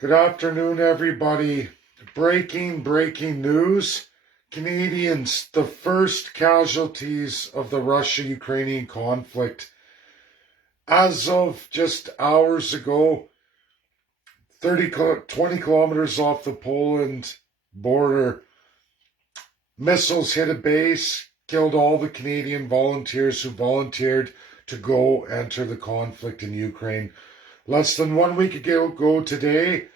Good afternoon, everybody. Breaking news. Canadians, the first casualties of the Russia-Ukrainian conflict. As of just hours ago, 20 kilometers off the Poland border, missiles hit a base, killed all the Canadian volunteers who volunteered to go enter the conflict in Ukraine. Less than 1 week ago today,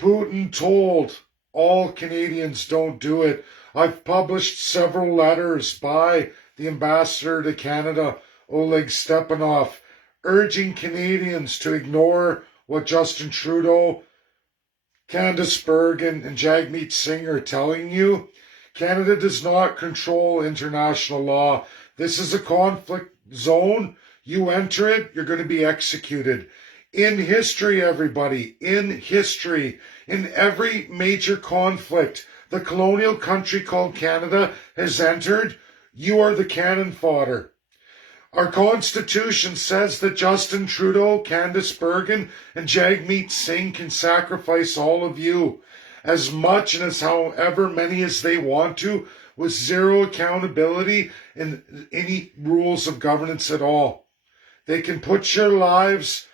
Putin told all Canadians don't do it. I've published several letters by the ambassador to Canada, Oleg Stepanov, urging Canadians to ignore what Justin Trudeau, Candace Bergen, and Jagmeet Singh are telling you. Canada does not control international law. This is a conflict zone. You enter it, you're going to be executed. In history, everybody, in history, in every major conflict the colonial country called Canada has entered, you are the cannon fodder. Our Constitution says that Justin Trudeau, Candace Bergen, and Jagmeet Singh can sacrifice all of you as much and as however many as they want to, with zero accountability and any rules of governance at all. They can put your lives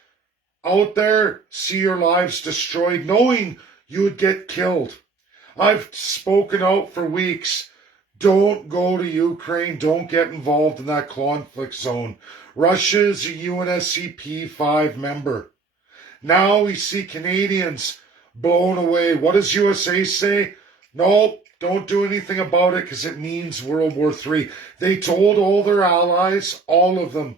out there, see your lives destroyed, knowing you would get killed. I've spoken out for weeks. Don't go to Ukraine. Don't get involved in that conflict zone. Russia is a UNSCP 5 member. Now we see Canadians blown away. What does USA say? No, don't do anything about it because it means World War III. They told all their allies, all of them.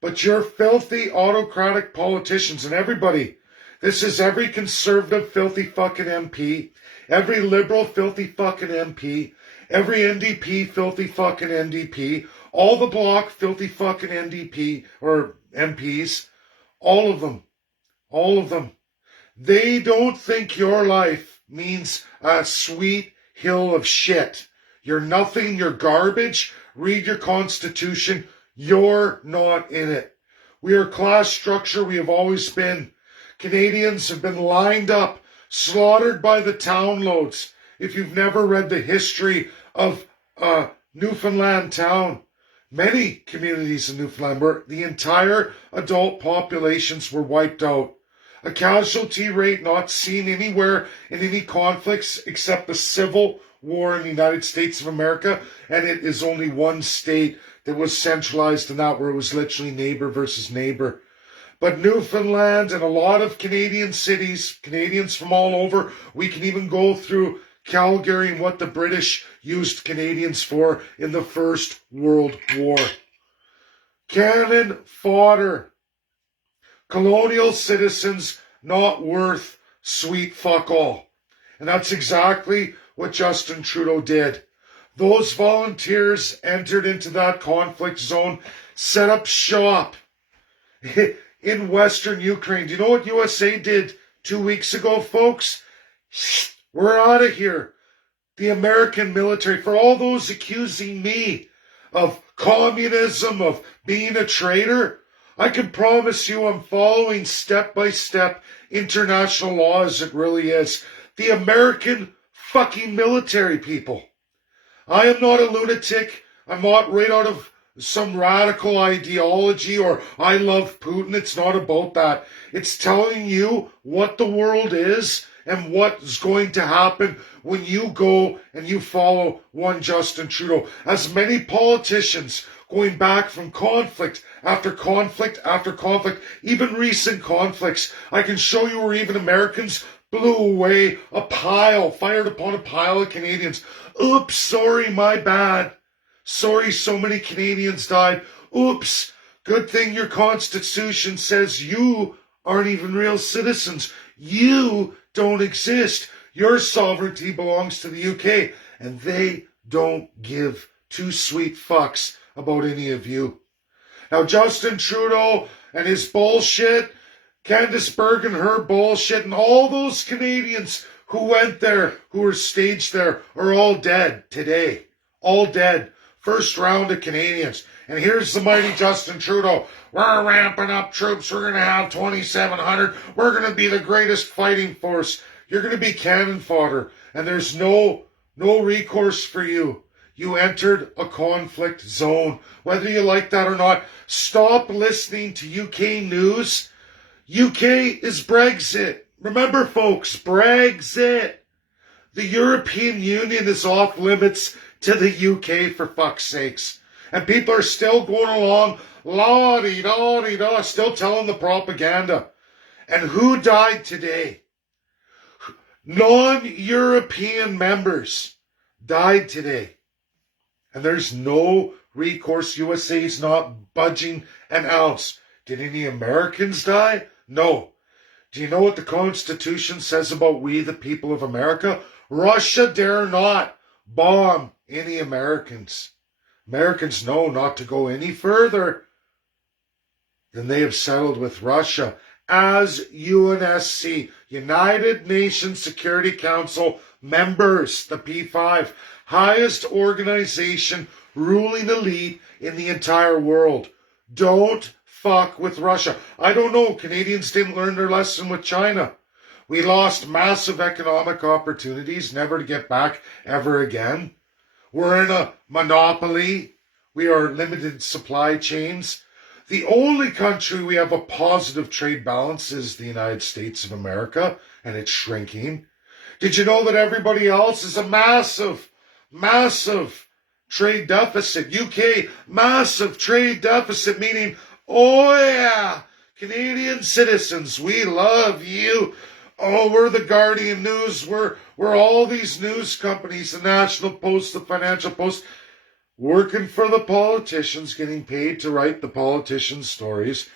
But your filthy autocratic politicians and everybody, this is every conservative filthy fucking MP, every liberal filthy fucking MP, every NDP filthy fucking NDP, all the bloc filthy fucking NDP or MPs, all of them. They don't think your life means a sweet hill of shit. You're nothing, you're garbage. Read your Constitution. You're not in it. We are class structure. We have always been. Canadians have been lined up, slaughtered by the town loads. If you've never read the history of Newfoundland town, many communities in Newfoundland where the entire adult populations were wiped out. A casualty rate not seen anywhere in any conflicts except the Civil War in the United States of America, and it is only one state that was centralized in that, where it was literally neighbor versus neighbor. But Newfoundland and a lot of Canadian cities, Canadians from all over, we can even go through Calgary and what the British used Canadians for in the First World War. Cannon fodder. Colonial citizens not worth sweet fuck all. And that's exactly what Justin Trudeau did. Those volunteers entered into that conflict zone, set up shop in Western Ukraine. Do you know what USA did 2 weeks ago, folks? We're out of here. The American military, for all those accusing me of communism, of being a traitor, I can promise you I'm following step by step international law as it really is. The American fucking military, people. I am not a lunatic. I'm not right out of some radical ideology or I love Putin. It's not about that. It's telling you what the world is and what's going to happen when you go and you follow one Justin Trudeau. As many politicians going back from conflict after conflict after conflict, even recent conflicts, I can show you where even Americans blew away fired upon a pile of Canadians. Oops, sorry, my bad. Sorry, so many Canadians died. Oops, good thing your Constitution says you aren't even real citizens. You don't exist. Your sovereignty belongs to the UK, and they don't give two sweet fucks about any of you. Now, Justin Trudeau and his bullshit, Candace Bergen, her bullshit, and all those Canadians who went there, who were staged there, are all dead today. All dead. first round of Canadians. And here's the mighty Justin Trudeau. We're ramping up troops. We're going to have 2,700. We're going to be the greatest fighting force. You're going to be cannon fodder. And there's no recourse for you. You entered a conflict zone. Whether you like that or not, stop listening to UK news. UK is Brexit. Remember, folks, Brexit. The European Union is off limits to the UK, for fuck's sakes. And people are still going along, la-di-da-di-da, still telling the propaganda. And who died today? Non-European members died today. And there's no recourse. USA's not budging an ounce. Did any Americans die? No. Do you know what the Constitution says about we, the people of America? Russia dare not bomb any Americans. Americans know not to go any further than they have settled with Russia. As UNSC, United Nations Security Council members, the P5, highest organization, ruling elite in the entire world. Don't fuck with Russia. I don't know. Canadians didn't learn their lesson with China. We lost massive economic opportunities, never to get back ever again. We're in a monopoly. We are limited supply chains. The only country we have a positive trade balance is the United States of America, and it's shrinking. Did you know that everybody else is a massive trade deficit? UK, massive trade deficit, meaning, oh yeah, Canadian citizens, we love you. Oh, we're the Guardian News. We're all these news companies, the National Post, the Financial Post, working for the politicians, getting paid to write the politicians' stories,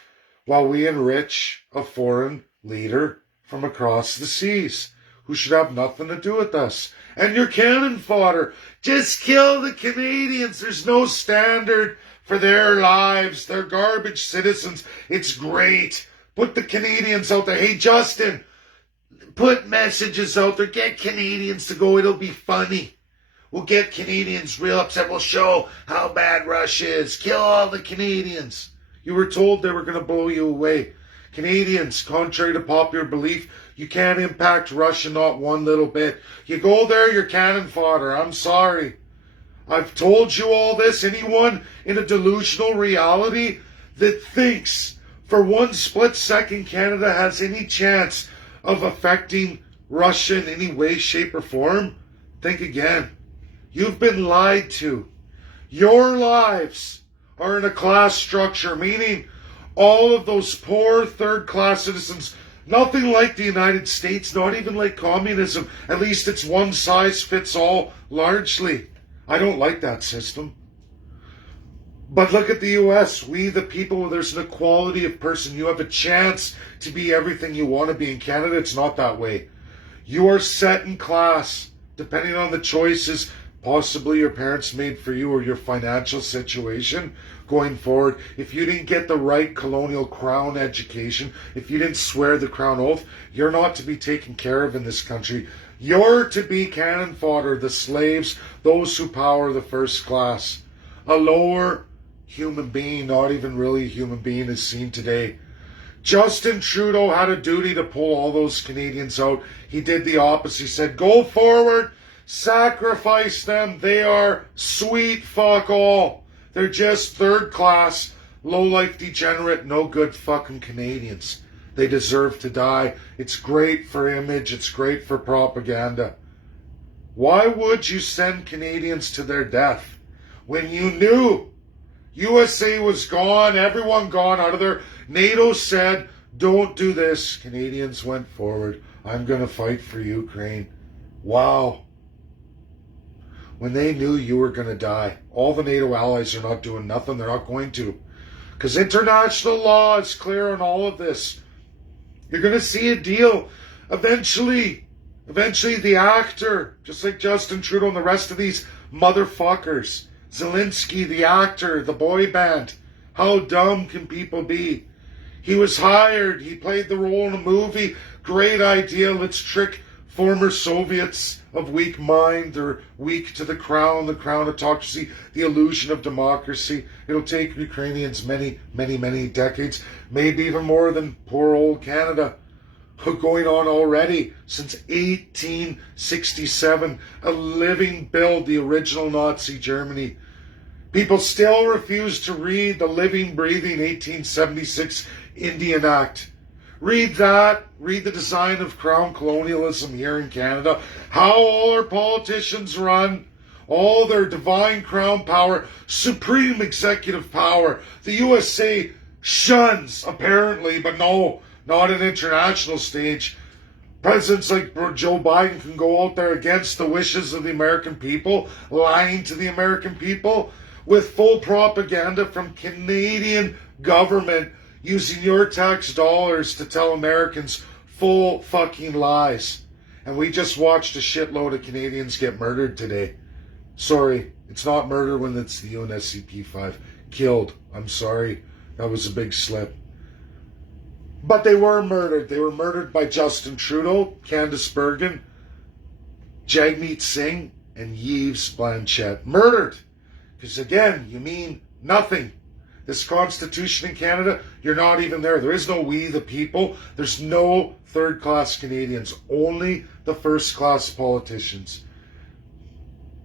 while we enrich a foreign leader from across the seas who should have nothing to do with us. And your cannon fodder, just kill the Canadians. There's no standard for their lives. They're garbage citizens. It's great. Put the Canadians out there. Hey, Justin, put messages out there. Get Canadians to go. It'll be funny. We'll get Canadians real upset. We'll show how bad Russia is. Kill all the Canadians. You were told they were going to blow you away. Canadians, contrary to popular belief, you can't impact Russia not one little bit. You go there, you're cannon fodder. I'm sorry. I've told you all this. Anyone in a delusional reality that thinks for one split second Canada has any chance of affecting Russia in any way, shape, or form, think again. You've been lied to. Your lives are in a class structure, meaning all of those poor third-class citizens, nothing like the United States, not even like communism. At least it's one size fits all, largely. I don't like that system. But look at the US. We, the people, there's an equality of person. You have a chance to be everything you want to be. In Canada, it's not that way. You are set in class, depending on the choices possibly your parents made for you or your financial situation going forward. If you didn't get the right colonial crown education, if you didn't swear the crown oath, you're not to be taken care of in this country. You're to be cannon fodder, the slaves, those who power the first class. A lower human being, not even really a human being, is seen today. Justin Trudeau had a duty to pull all those Canadians out. He did the opposite. He said, go forward, sacrifice them. They are sweet fuck all. They're just third class, low-life degenerate, no good fucking Canadians. They deserve to die. It's great for image. It's great for propaganda. Why would you send Canadians to their death when you knew USA was gone, everyone gone out of there? NATO said, don't do this. Canadians went forward. I'm going to fight for Ukraine. Wow. When they knew you were going to die. All the NATO allies are not doing nothing. They're not going to. Because international law is clear on all of this. You're going to see a deal. Eventually the actor, just like Justin Trudeau and the rest of these motherfuckers, Zelensky, the actor, the boy band, how dumb can people be? He was hired. He played the role in a movie. Great idea. Let's trick former Soviets of weak mind or weak to the crown autocracy, the illusion of democracy. It'll take Ukrainians many, many, many decades, maybe even more than poor old Canada, going on already since 1867, a living build, the original Nazi Germany. People still refuse to read the living, breathing 1876 Indian Act. Read that. Read the design of crown colonialism here in Canada. How all our politicians run. All their divine crown power, supreme executive power. The USA shuns, apparently, but no, not an international stage. Presidents like Joe Biden can go out there against the wishes of the American people, lying to the American people, with full propaganda from Canadian government using your tax dollars to tell Americans full fucking lies. And we just watched a shitload of Canadians get murdered today. Sorry, it's not murder when it's the UNSCP-5. Killed. I'm sorry. That was a big slip. But they were murdered. They were murdered by Justin Trudeau, Candice Bergen, Jagmeet Singh, and Yves Blanchette. Murdered. Because again, you mean nothing. This Constitution in Canada, you're not even there. There is no we the people. There's no third-class Canadians. Only the first-class politicians.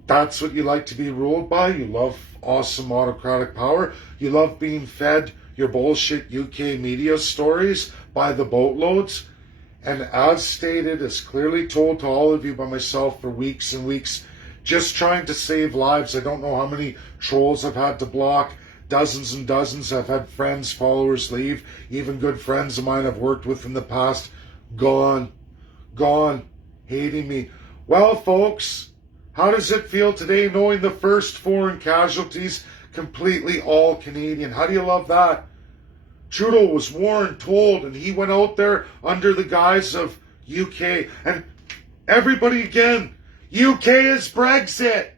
That's what you like to be ruled by. You love awesome autocratic power. You love being fed your bullshit UK media stories by the boatloads. And as stated, as clearly told to all of you by myself for weeks and weeks, just trying to save lives. I don't know how many trolls I've had to block. Dozens and dozens. I've had friends, followers leave. Even good friends of mine I've worked with in the past. Gone. Hating me. Well, folks, how does it feel today knowing the first foreign casualties completely all Canadian? How do you love that? Trudeau was warned, told, and he went out there under the guise of UK. And everybody again, UK is Brexit.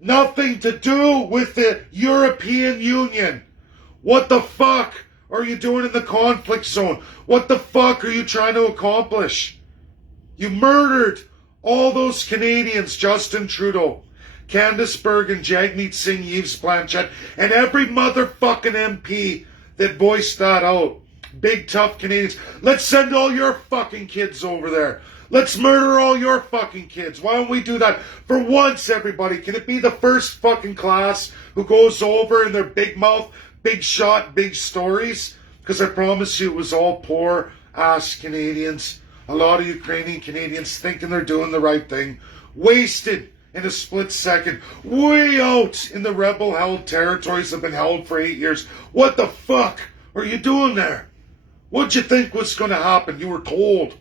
Nothing to do with the European Union. What the fuck are you doing in the conflict zone? What the fuck are you trying to accomplish? You murdered all those Canadians, Justin Trudeau, Candice Bergen, Jagmeet Singh, Yves Blanchette, and every motherfucking MP that voiced that out. Big tough Canadians. Let's send all your fucking kids over there. Let's murder all your fucking kids. Why don't we do that for once, everybody? Can it be the first fucking class who goes over in their big mouth, big shot, big stories? Because I promise you it was all poor ass Canadians. A lot of Ukrainian Canadians thinking they're doing the right thing. Wasted in a split second. Way out in the rebel-held territories that have been held for 8 years. What the fuck are you doing there? What'd you think was going to happen? You were told.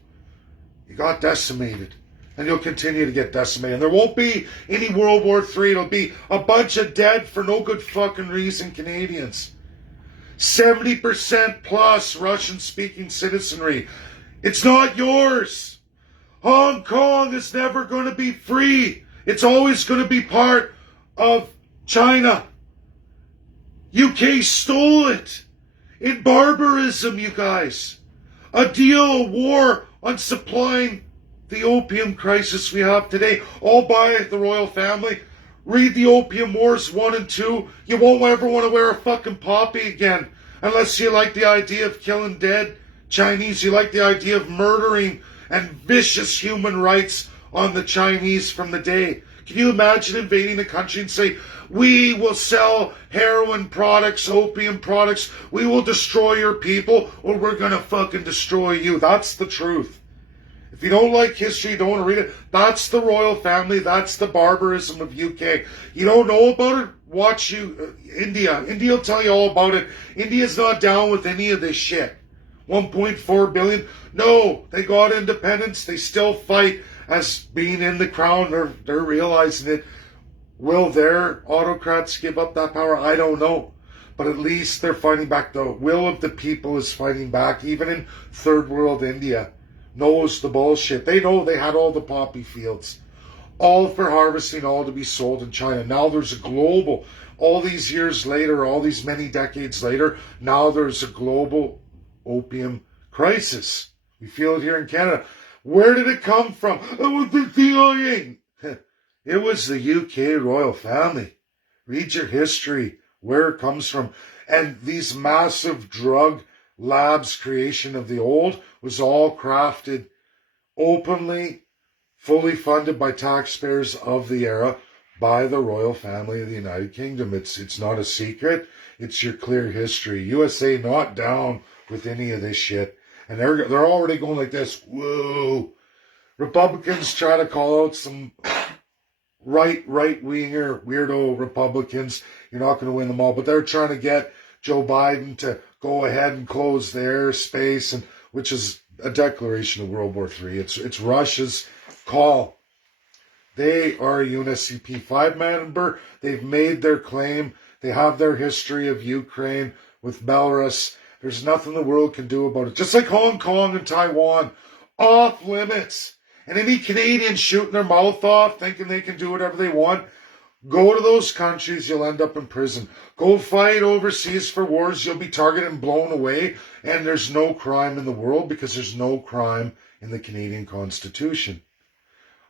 You got decimated. And you'll continue to get decimated. And there won't be any World War III. It'll be a bunch of dead for no good fucking reason Canadians. 70% plus Russian-speaking citizenry. It's not yours. Hong Kong is never going to be free. It's always going to be part of China. UK stole it. In barbarism, you guys. A deal, a war on supplying the opium crisis we have today, all by the royal family. Read the Opium Wars 1 and 2. You won't ever want to wear a fucking poppy again unless you like the idea of killing dead Chinese. You like the idea of murdering and vicious human rights on the Chinese from the day. Can you imagine invading a country and say, we will sell heroin products, opium products, we will destroy your people, or we're going to fucking destroy you. That's the truth. If you don't like history, you don't want to read it, that's the royal family, that's the barbarism of UK. You don't know about it? Watch India. India will tell you all about it. India's not down with any of this shit. 1.4 billion. No, they got independence. They still fight as being in the crown. They're realizing it. Will their autocrats give up that power? I don't know. But at least they're fighting back. The will of the people is fighting back. Even in third world India knows the bullshit. They know they had all the poppy fields. All for harvesting, all to be sold in China. Now there's a global, all these years later, all these many decades later, now there's a global opium crisis. We feel it here in Canada. Where did it come from? It was the CIA. It was the UK royal family. Read your history, where it comes from. And these massive drug labs creation of the old was all crafted openly, fully funded by taxpayers of the era by the royal family of the United Kingdom. It's not a secret. It's your clear history. USA not down with any of this shit. And they're already going like this. Whoa. Republicans try to call out some right-winger, weirdo Republicans. You're not going to win them all. But they're trying to get Joe Biden to go ahead and close the airspace, and which is a declaration of World War III. It's Russia's call. They are a UNSCP 5 member. They've made their claim. They have their history of Ukraine with Belarus. There's nothing the world can do about it. Just like Hong Kong and Taiwan, off limits. And any Canadians shooting their mouth off, thinking they can do whatever they want, go to those countries, you'll end up in prison. Go fight overseas for wars, you'll be targeted and blown away. And there's no crime in the world because there's no crime in the Canadian Constitution.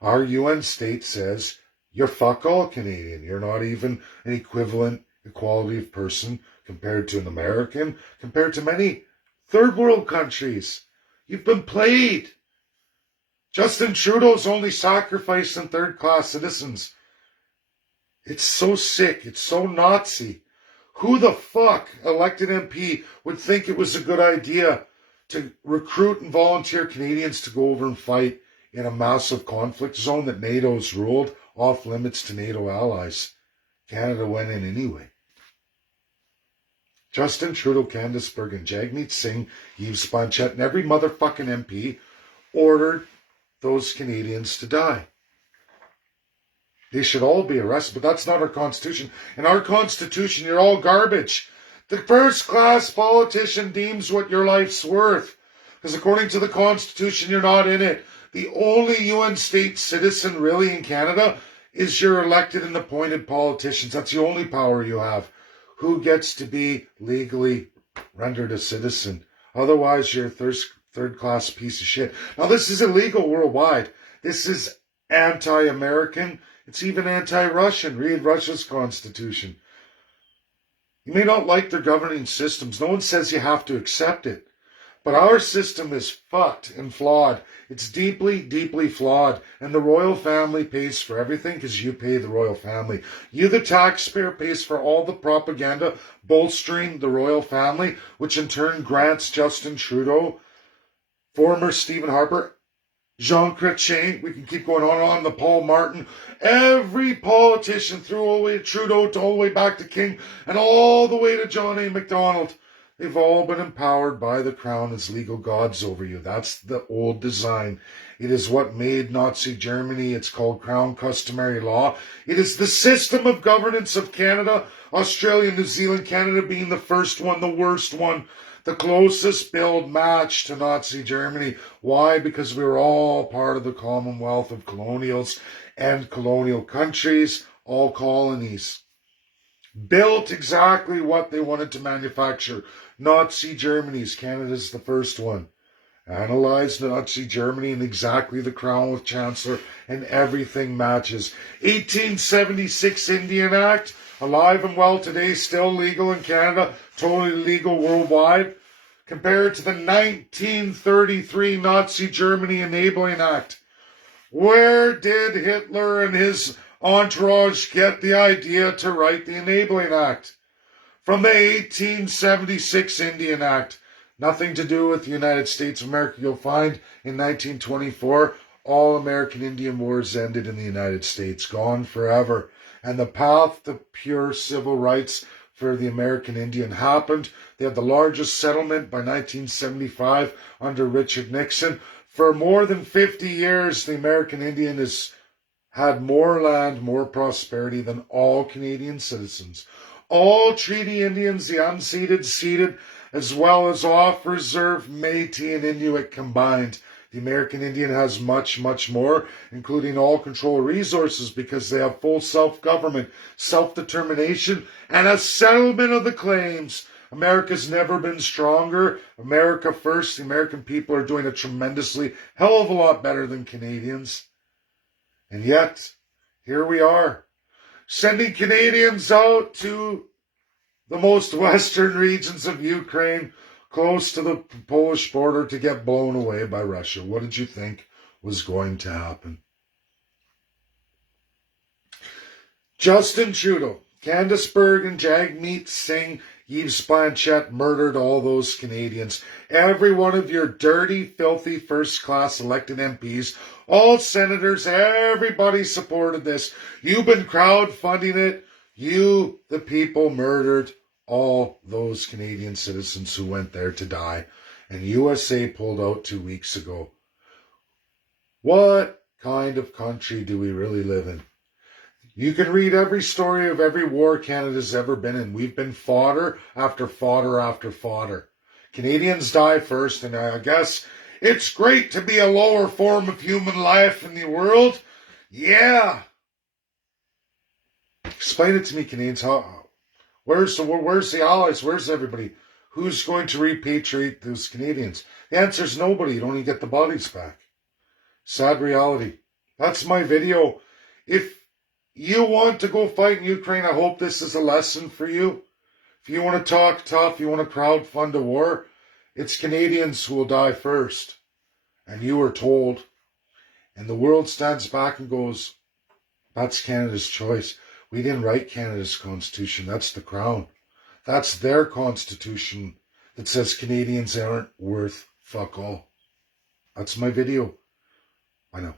Our UN state says you're fuck all Canadian. You're not even an equivalent equality of person compared to an American, compared to many third world countries. You've been played. Justin Trudeau's only sacrificing third-class citizens. It's so sick. It's so Nazi. Who the fuck, elected MP, would think it was a good idea to recruit and volunteer Canadians to go over and fight in a massive conflict zone that NATO's ruled off limits to NATO allies? Canada went in anyway. Justin Trudeau, Candace Bergen, Jagmeet Singh, Yves Blanchet, and every motherfucking MP ordered those Canadians to die. They should all be arrested, but that's not our Constitution. In our Constitution, you're all garbage. The first-class politician deems what your life's worth. Because according to the Constitution, you're not in it. The only UN state citizen really in Canada is your elected and appointed politicians. That's the only power you have. Who gets to be legally rendered a citizen? Otherwise, you're a third-class piece of shit. Now, this is illegal worldwide. This is anti-American. It's even anti-Russian. Read Russia's constitution. You may not like their governing systems. No one says you have to accept it. But our system is fucked and flawed. It's deeply, deeply flawed. And the royal family pays for everything because you pay the royal family. You, the taxpayer, pays for all the propaganda bolstering the royal family, which in turn grants Justin Trudeau, former Stephen Harper, Jean Chrétien, we can keep going on, the Paul Martin, every politician through all the way to Trudeau, all the way back to King, and all the way to John A. Macdonald. They've all been empowered by the crown as legal gods over you. That's the old design. It is what made Nazi Germany. It's called crown customary law. It is the system of governance of Canada, Australia, New Zealand, Canada being the first one, the worst one, the closest build match to Nazi Germany. Why? Because we were all part of the Commonwealth of colonials and colonial countries, all colonies. Built exactly what they wanted to manufacture. Nazi Germany's, Canada's the first one. Analyzed Nazi Germany and exactly the crown with chancellor and everything matches. 1876 Indian Act, alive and well today, still legal in Canada, totally legal worldwide. Compared to the 1933 Nazi Germany Enabling Act. Where did Hitler and his entourage get the idea to write the Enabling Act? From the 1876 Indian Act. Nothing to do with the United States of America. You'll find in 1924, all American Indian wars ended in the United States, gone forever. And the path to pure civil rights for the American Indian happened. They had the largest settlement by 1975 under Richard Nixon. For more than 50 years, the American Indian has had more land, more prosperity than all Canadian citizens. All treaty Indians, the unceded, ceded, as well as off-reserve Métis and Inuit combined. The American Indian has much, much more, including all control resources because they have full self-government, self-determination, and a settlement of the claims America's never been stronger. America first. The American people are doing a tremendously hell of a lot better than Canadians. And yet, here we are, sending Canadians out to the most western regions of Ukraine, close to the Polish border, to get blown away by Russia. What did you think was going to happen? Justin Trudeau, Candace Bergen, Jagmeet Singh, Yves Blanchette murdered all those Canadians. Every one of your dirty, filthy, first-class elected MPs, all senators, everybody supported this. You've been crowdfunding it. You, the people, murdered all those Canadian citizens who went there to die. And USA pulled out 2 weeks ago. What kind of country do we really live in? You can read every story of every war Canada's ever been in. We've been fodder after fodder after fodder. Canadians die first, and I guess it's great to be a lower form of human life in the world. Yeah. Explain it to me, Canadians. Where's the allies? Where's everybody? Who's going to repatriate those Canadians? The answer is nobody. You don't even get the bodies back. Sad reality. That's my video. If you want to go fight in Ukraine, I hope this is a lesson for you. If you want to talk tough, you want to crowdfund a war, it's Canadians who will die first. And you are told. And the world stands back and goes, that's Canada's choice. We didn't write Canada's constitution. That's the Crown. That's their constitution that says Canadians aren't worth fuck all. That's my video. I know.